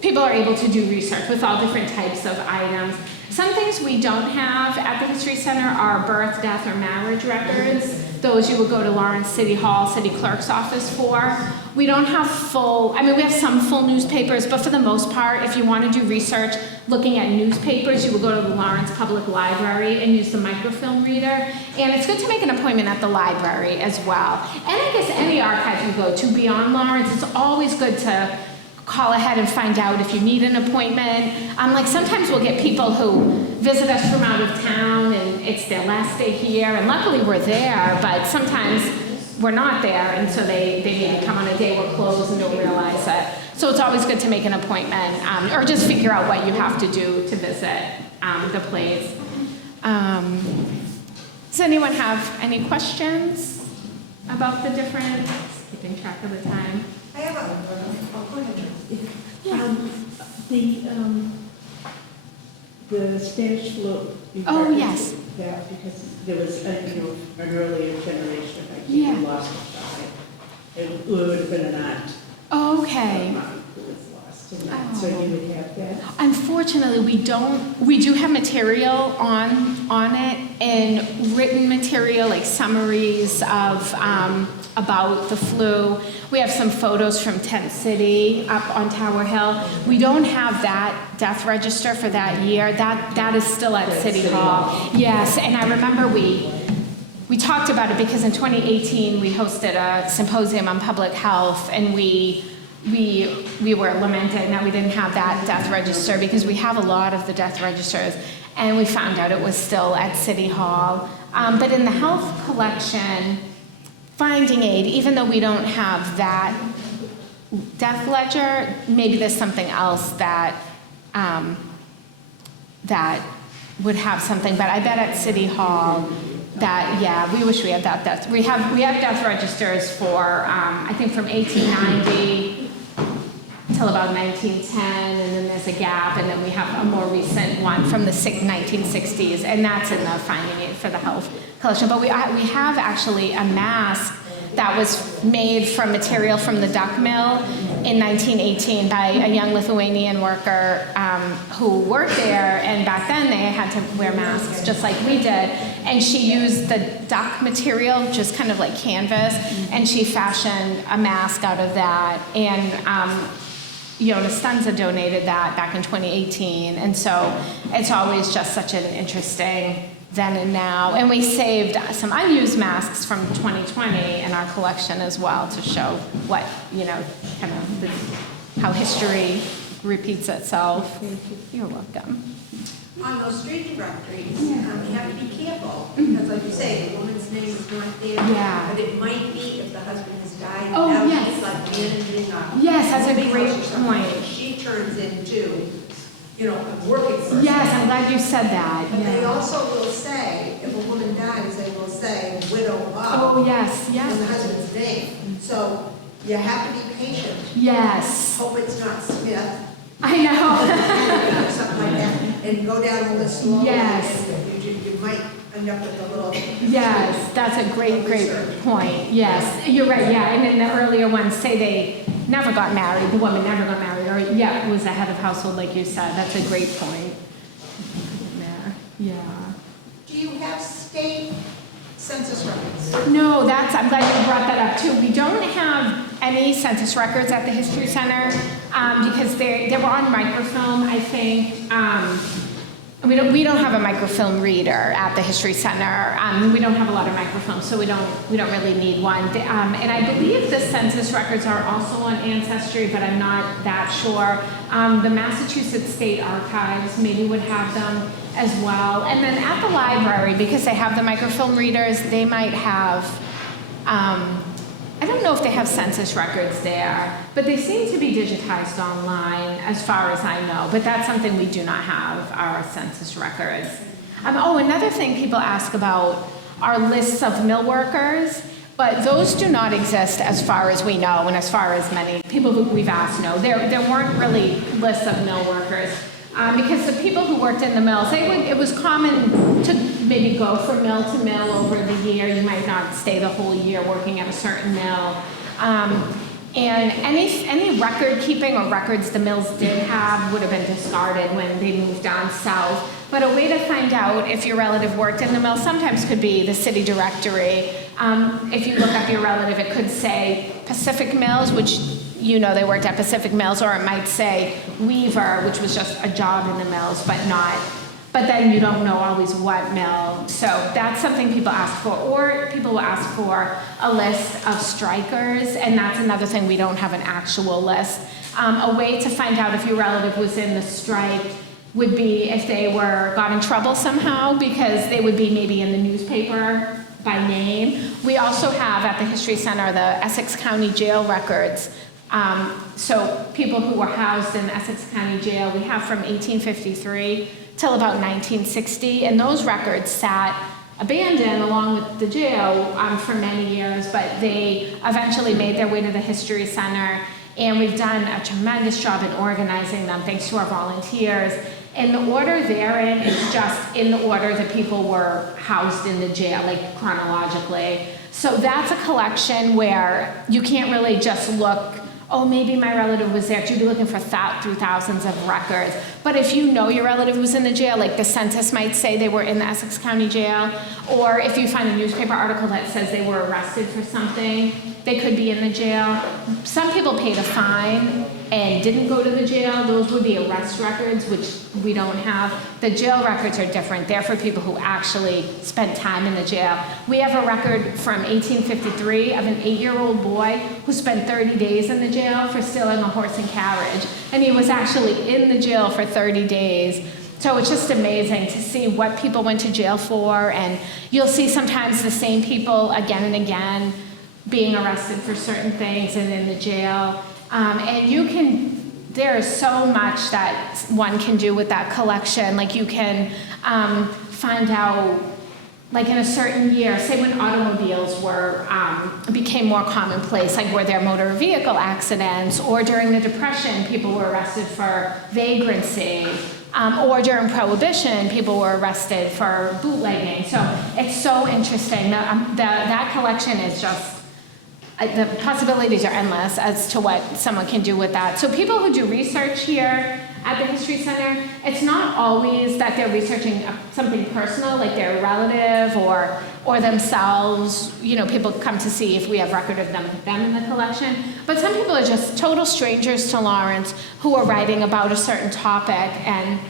people are able to do research with all different types of items. Some things we don't have at the History Center are birth, death, or marriage records. Those you would go to Lawrence City Hall, City Clerk's office for. We don't have we have some full newspapers, but for the most part, if you want to do research looking at newspapers, you will go to the Lawrence Public Library and use the microfilm reader. And it's good to make an appointment at the library as well. And I guess any archive you go to beyond Lawrence, it's always good to call ahead and find out if you need an appointment. Like sometimes we'll get people who visit us from out of town and it's their last day here, and luckily we're there, but sometimes we're not there, and so they maybe come on a day we're closed and don't realize it. So it's always good to make an appointment, or just figure out what you have to do to visit the place. Does anyone have any questions about the different, keeping track of the time? I have go ahead. Yeah. The Spanish flu. Oh, yes. That because there was an earlier generation, I think, Yeah. who lost a child. It would have been an aunt. Okay. Who was lost in that. So you would have that. Unfortunately, we don't. We do have material on it, and written material like summaries of about the flu. We have some photos from Tent City up on Tower Hill. We don't have that death register for that year. That is still at City Hall. Yes, and I remember we talked about it because in 2018 we hosted a symposium on public health, and we were lamenting that we didn't have that death register because we have a lot of the death registers, and we found out it was still at City Hall. But in the health collection, finding aid, even though we don't have that death ledger, maybe there's something else that that would have something. But I bet at City Hall That, yeah, we wish we had that death. We have death registers for, I think from 1890 till about 1910, and then there's a gap, and then we have a more recent one from the 1960s, and that's in the Finding It for the Health collection. But we have actually a mask that was made from material from the duck mill in 1918 by a young Lithuanian worker who worked there, and back then they had to wear masks just like we did, and she used the duck material, just kind of like canvas, and she fashioned a mask out of that, and Jonas Stenza donated that back in 2018, and so it's always just such an interesting then and now. And we saved some unused masks from 2020 in our collection as well to show what, kind of how history repeats itself. You're welcome. On those street directories, you have to be careful, because like you say, the woman's name is not there. Yeah. But it might be if the husband has died. Oh, now yes. she's like managing a. Yes, that's a moving great house or something, point. and she turns into, a working person. Yes, I'm glad you said that. But they Yeah. also will say, if a woman dies, they will say widow of. Oh, yes, And the yes. husband's name. So you have to be patient. Yes. Hope it's not Smith. I know. Or something like that, and go down a little slowly. Yes. And you might end up with a little. Yes, that's a great point. Yes, you're right, yeah. And then the earlier ones say they never got married, the woman never got married, or was the head of household, like you said. That's a great point. Yeah. Do you have state census records? No, I'm glad you brought that up too. We don't have any census records at the History Center because they were on microfilm, I think. We don't have a microfilm reader at the History Center. We don't have a lot of microfilms, so we don't really need one. And I believe the census records are also on Ancestry, but I'm not that sure. The Massachusetts State Archives maybe would have them as well. And then at the library, because they have the microfilm readers, they might have, I don't know if they have census records there, but they seem to be digitized online as far as I know. But that's something we do not have, our census records. Another thing people ask about are lists of mill workers, but those do not exist as far as we know, and as far as many people who we've asked know. There weren't really lists of mill workers. Because the people who worked in the mills, it was common to maybe go from mill to mill over the year. You might not stay the whole year working at a certain mill. And any record keeping or records the mills did have would have been discarded when they moved down south. But a way to find out if your relative worked in the mill sometimes could be the city directory. If you look up your relative, it could say Pacific Mills, which they worked at Pacific Mills, or it might say Weaver, which was just a job in the mills, but then you don't know always what mill. So that's something people ask for. Or people will ask for a list of strikers, and that's another thing, we don't have an actual list. A way to find out if your relative was in the strike would be if they got in trouble somehow, because they would be maybe in the newspaper by name. We also have at the History Center the Essex County Jail records. So people who were housed in Essex County Jail, we have from 1853 till about 1960, and those records sat abandoned along with the jail for many years, but they eventually made their way to the History Center, and we've done a tremendous job in organizing them thanks to our volunteers. And the order therein is just in the order that people were housed in the jail, like chronologically. So that's a collection where you can't really just look, maybe my relative was there. You'd be looking for through thousands of records. But if you know your relative was in the jail, like the census might say they were in the Essex County Jail, or if you find a newspaper article that says they were arrested for something, they could be in the jail. Some people paid a fine and didn't go to the jail. Those would be arrest records, which we don't have. The jail records are different. They're for people who actually spent time in the jail. We have a record from 1853 of an 8-year-old boy who spent 30 days in the jail for stealing a horse and carriage. And he was actually in the jail for 30 days. So it's just amazing to see what people went to jail for. And you'll see sometimes the same people again and again being arrested for certain things and in the jail. And there is so much that one can do with that collection. Like you can find out like in a certain year, say when automobiles were became more commonplace, like were there motor vehicle accidents, or during the Depression, people were arrested for vagrancy, or during Prohibition, people were arrested for bootlegging. So it's so interesting. That collection is just, the possibilities are endless as to what someone can do with that. So people who do research here at the History Center, it's not always that they're researching something personal, like their relative or themselves. You know, people come to see if we have record of them in the collection. But some people are just total strangers to Lawrence who are writing about a certain topic. And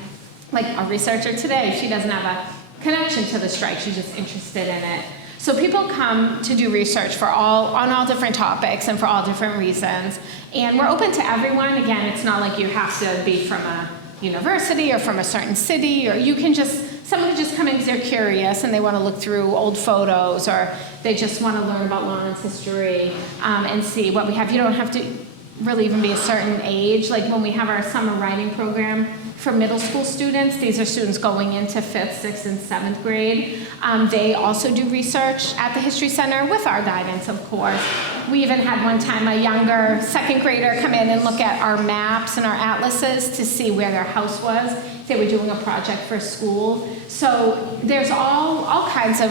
like our researcher today, she doesn't have a connection to the strike. She's just interested in it. So people come to do research on all different topics and for all different reasons. And we're open to everyone. Again, it's not like you have to be from a university or from a certain city, or you can someone could just come in because they're curious and they want to look through old photos, or they just want to learn about Lawrence history and see what we have. You don't have to really even be a certain age. Like when we have our summer writing program for middle school students, these are students going into 5th, 6th, and 7th grade. They also do research at the History Center with our guidance, of course. We even had one time a younger 2nd grader come in and look at our maps and our atlases to see where their house was. They were doing a project for school. So there's all kinds of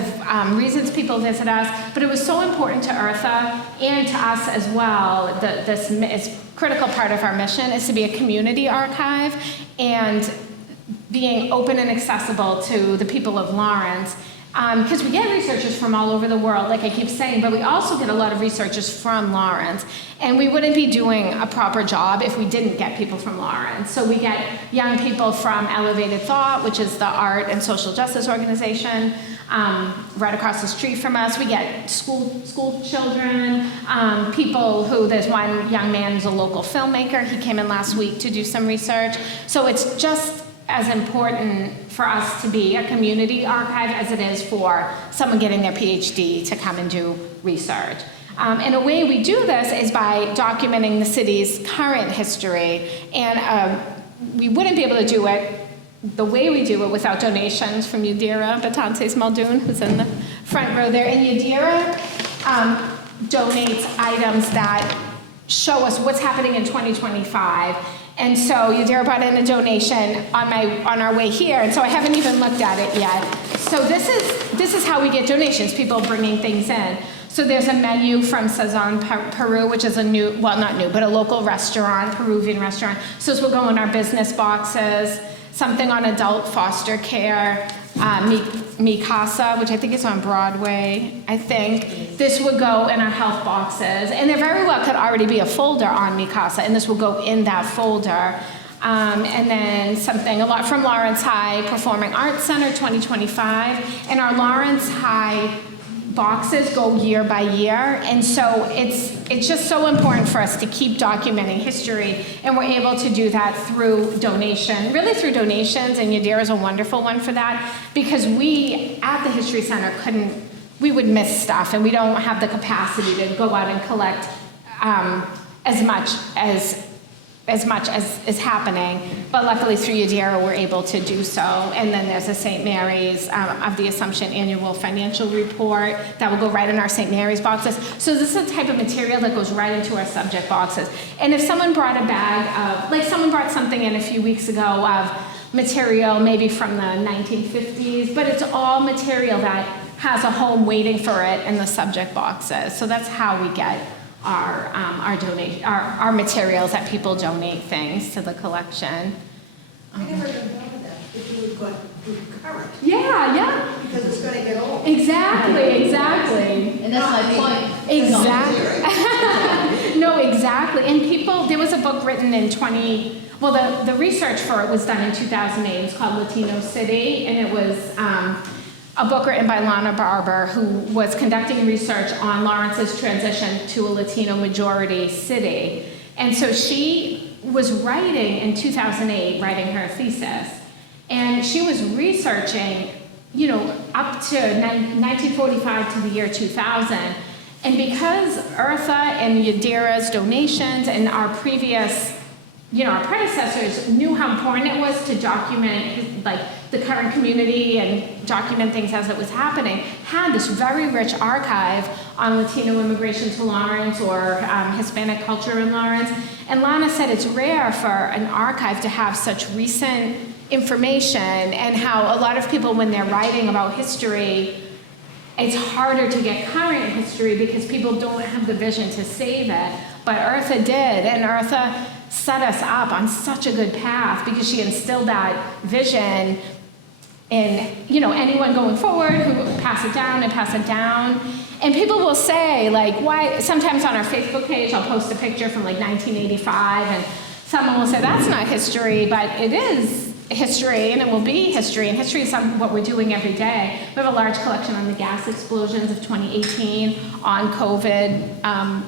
reasons people visit us, but it was so important to Artha and to us as well. This is critical part of our mission is to be a community archive and being open and accessible to the people of Lawrence. Because we get researchers from all over the world, like I keep saying, but we also get a lot of researchers from Lawrence. And we wouldn't be doing a proper job if we didn't get people from Lawrence. So we get young people from Elevated Thought, which is the art and social justice organization, right across the street from us. We get school children, people there's one young man who's a local filmmaker. He came in last week to do some research. So it's just as important for us to be a community archive as it is for someone getting their PhD to come and do research. And a way we do this is by documenting the city's current history. And we wouldn't be able to do it the way we do it without donations from Yadira Batantes Muldoon, who's in the front row there. And Yadira donates items that show us what's happening in 2025. And so Yadira brought in a donation on our way here, and so I haven't even looked at it yet. So this is how we get donations, people bringing things in. So there's a menu from Sazon Peru, which is a new, well, not new, but a local restaurant, Peruvian restaurant. So this will go in our business boxes, something on adult foster care, Mi Casa, which I think is on Broadway, I think. This would go in our health boxes. And there very well could already be a folder on Mi Casa, and this will go in that folder. And then a lot from Lawrence High Performing Arts Center 2025. And our Lawrence High boxes go year by year, and so it's just so important for us to keep documenting history, and we're able to do that through donations, and Yadira is a wonderful one for that, because we at the History Center we would miss stuff, and we don't have the capacity to go out and collect as much as is happening, but luckily through Yadira we're able to do so. And then there's a St. Mary's of the Assumption annual financial report that will go right in our St. Mary's boxes. So this is the type of material that goes right into our subject boxes. And if someone brought a bag of, someone brought something in a few weeks ago of material maybe from the 1950s, but it's all material that has a home waiting for it in the subject boxes. So that's how we get our materials, that people donate things to the collection. I never even thought of that, if you would go current. Yeah. Because it's going to get old. Exactly. And that's my point. Exactly. No, exactly. And there was a book written in the research for it was done in 2008. It was called Latino City, and it was a book written by Lana Barber, who was conducting research on Lawrence's transition to a Latino majority city. And so she was writing in 2008, writing her thesis, and she was researching, up to 1945 to the year 2000. And because Artha and Yadira's donations and our previous our predecessors knew how important it was to document like the current community and document things as it was happening, had this very rich archive on Latino immigration to Lawrence or Hispanic culture in Lawrence. And Lana said it's rare for an archive to have such recent information, and how a lot of people, when they're writing about history, it's harder to get current history because people don't have the vision to save it. But Artha did, and Artha set us up on such a good path because she instilled that vision in anyone going forward who will pass it down and pass it down. And people will say, like, why, sometimes on our Facebook page I'll post a picture from like 1985 and someone will say that's not history, but it is history, and it will be history, and history is what we're doing every day. We have a large collection on the gas explosions of 2018, on COVID,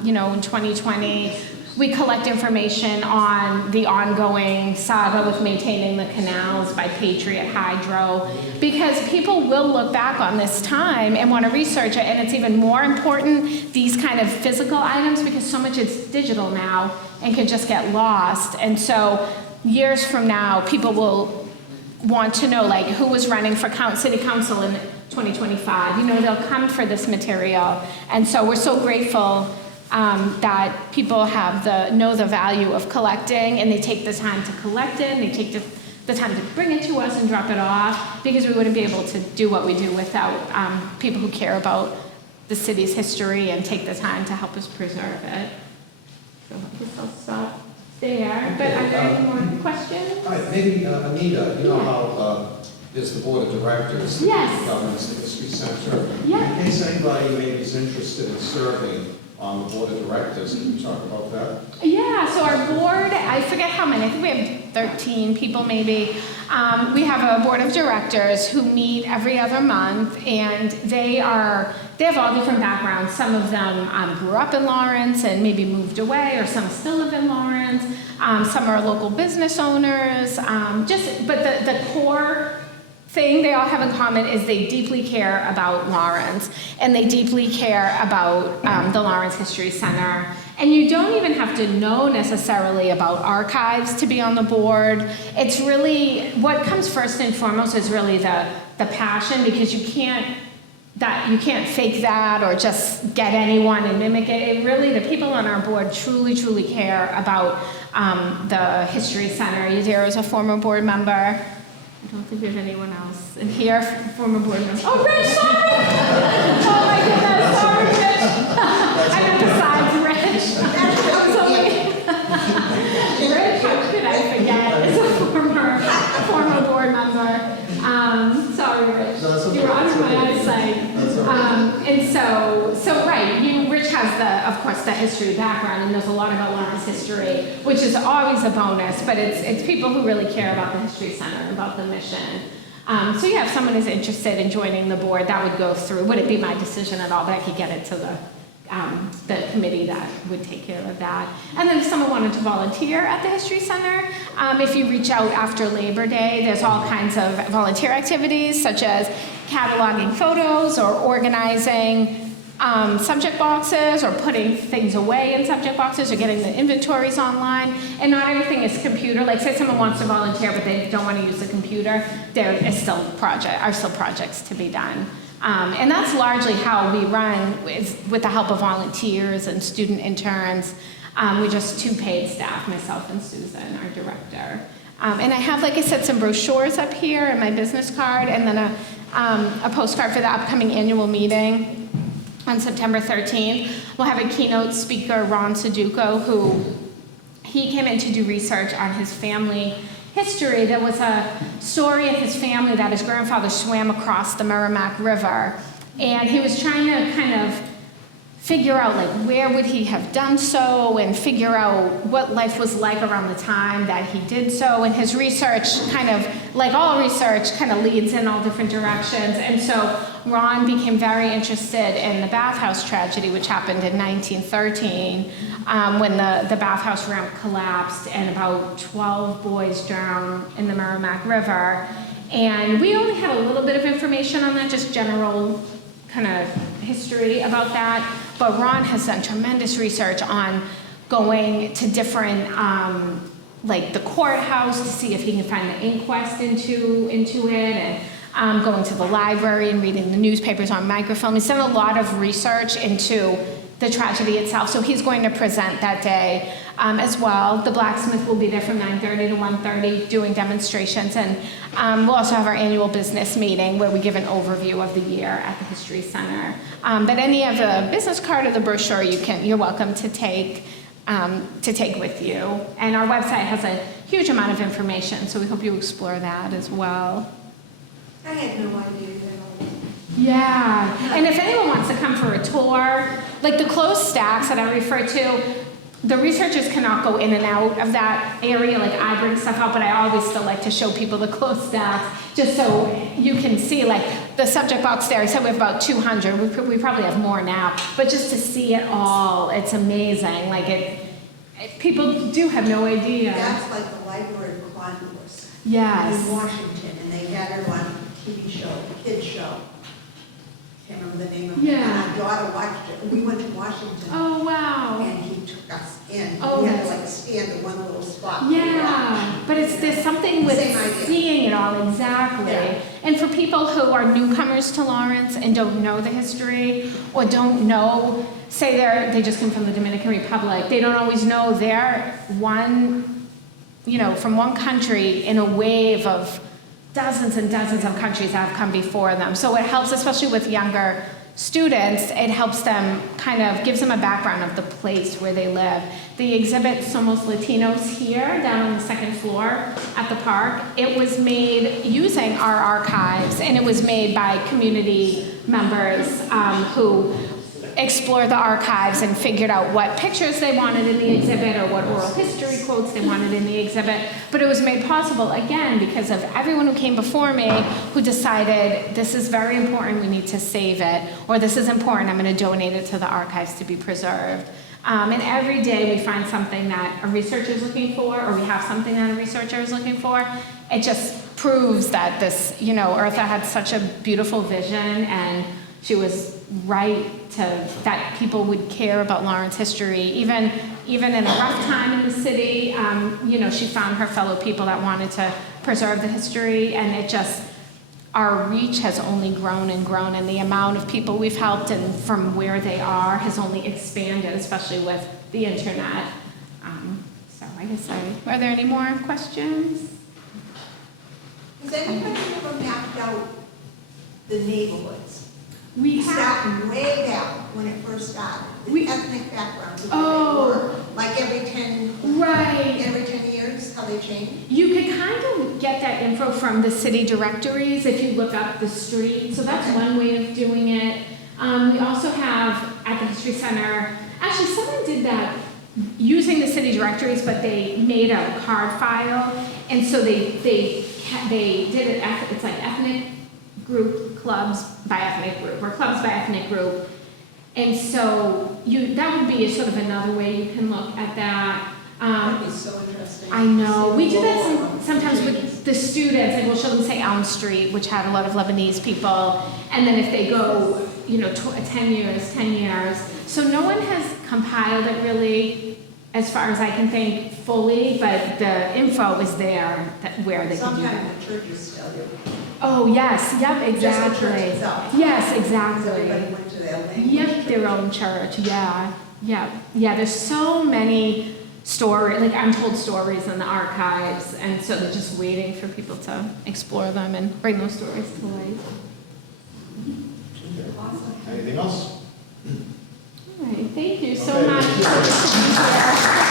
in 2020. We collect information on the ongoing saga with maintaining the canals by Patriot Hydro, because people will look back on this time and want to research it, and it's even more important, these kind of physical items, because so much is digital now and could just get lost. And so years from now, people will want to know, like, who was running for city council in 2025. They'll come for this material. And so we're so grateful that people know the value of collecting, and they take the time to collect it, and they take the time to bring it to us and drop it off, because we wouldn't be able to do what we do without people who care about the city's history and take the time to help us preserve it. So I guess I'll stop there, but are there any more questions? All right, maybe Anita, you know how there's the board of directors that Yes. governs the History Center. Yeah. In case anybody maybe is interested in serving on the board of directors, can you talk about that? Yeah, so our board, I forget how many, I think we have 13 people maybe. We have a board of directors who meet every other month, and they have all different backgrounds. Some of them grew up in Lawrence and maybe moved away, or some still live in Lawrence. Some are local business owners. But the core thing they all have in common is they deeply care about Lawrence, and they deeply care about the Lawrence History Center. And you don't even have to know necessarily about archives to be on the board. It's really, what comes first and foremost is really the passion, because you can't fake that or just get anyone and mimic it. The people on our board truly, truly care about the History Center. Yadira is a former board member. I don't think there's anyone else in here, former board members. Oh, Rich, sorry! Oh my goodness, sorry, Rich. I meant besides Rich. Rich, how could I forget? Is a former board member. Sorry, Rich. You were under my eyesight. And so right, Rich has of course, the history background, and knows a lot about Lawrence history, which is always a bonus, but it's people who really care about the History Center and about the mission. So yeah, if someone is interested in joining the board, that would go through, wouldn't be my decision at all, but I could get it to the committee that would take care of that. And then if someone wanted to volunteer at the History Center, if you reach out after Labor Day, there's all kinds of volunteer activities, such as cataloging photos or organizing subject boxes, or putting things away in subject boxes, or getting the inventories online. And not everything is computer. Like, say someone wants to volunteer but they don't want to use the computer, there are still projects to be done. And that's largely how we run, with the help of volunteers and student interns. We're just 2 paid staff, myself and Susan, our director. And I have, like I said, some brochures up here and my business card, and then a postcard for the upcoming annual meeting on September 13th. We'll have a keynote speaker, Ron Sudoku, he came in to do research on his family history. There was a story in his family that his grandfather swam across the Merrimack River, and he was trying to kind of figure out, like, where would he have done so, and figure out what life was like around the time that he did so. And his research, kind of like all research, kind of leads in all different directions. And so Ron became very interested in the bathhouse tragedy, which happened in 1913, when the bathhouse ramp collapsed and about 12 boys drowned in the Merrimack River. And we only had a little bit of information on that, just general kind of history about that. But Ron has done tremendous research on going to different like the courthouse to see if he can find the inquest into it, and going to the library and reading the newspapers on microfilm. He's done a lot of research into the tragedy itself, so he's going to present that day as well. The blacksmith will be there from 9:30 to 1:30 doing demonstrations, and we'll also have our annual business meeting where we give an overview of the year at the History Center. But any of the business card or the brochure you're welcome to take with you. And our website has a huge amount of information, so we hope you explore that as well. I had no idea that. Yeah, and if anyone wants to come for a tour, like the closed stacks that I refer to, the researchers cannot go in and out of that area. Like I bring stuff out, but I always still like to show people the closed stacks just so you can see, like the subject box there, I said we have about 200, we probably have more now, but just to see it all, it's amazing. Like people do have no idea. That's like the Library of Congress. Yes. In Washington, and they had her on a TV show, a kid's show. Can't remember the name of it. Yeah. And our daughter watched it. We went to Washington. Oh, wow. And he took us in. Oh, We had to that's- like stand in one little spot. Yeah, but there's something with Same idea. seeing it all, exactly. Yeah. And for people who are newcomers to Lawrence and don't know the history, or don't know, say they just come from the Dominican Republic, they don't always know they're from one country in a wave of dozens and dozens of countries that have come before them. So it helps, especially with younger students, it helps them, kind of gives them a background of the place where they live. The exhibit, Somos Latinos, here, down on the second floor at the park, it was made using our archives, and it was made by community members who explored the archives and figured out what pictures they wanted in the exhibit or what oral history quotes they wanted in the exhibit. But it was made possible, again, because of everyone who came before me who decided this is very important, we need to save it, or this is important, I'm going to donate it to the archives to be preserved. And every day we find something that a researcher is looking for, or we have something that a researcher is looking for. It just proves that this, Artha had such a beautiful vision, and she was right that people would care about Lawrence history. Even in a rough time in the city, she found her fellow people that wanted to preserve the history, and our reach has only grown and grown, and the amount of people we've helped and from where they are has only expanded, especially with the internet. So I guess are there any more questions? Has anybody ever mapped out the neighborhoods? We have. Starting way back when it first started, the ethnic backgrounds of Oh. where they were, like every 10 years, how they change. You could kind of get that info from the city directories if you look up the street. So that's one way of doing it. We also have at the History Center, actually someone did that using the city directories, but they made a card file, and so they did it. It's like ethnic group, clubs by ethnic group, or clubs by ethnic group. And so that would be sort of another way you can look at that. That'd be so interesting. I know. We do that sometimes with the students, and we'll show them, say, Elm Street, which had a lot of Lebanese people, and then if they go, 10 years. So no one has compiled it really, as far as I can think, fully, but the info is there where they can do that. Sometimes the churches tell you. Oh, yes. Yep, exactly. Just the church itself. Yes, exactly. Everybody went to their language. Yep, their own church. Yeah. There's so many stories, like untold stories in the archives, and so they're just waiting for people to explore them and bring those stories to life. Anything else? All right, thank you so Okay, much thank you. for being here.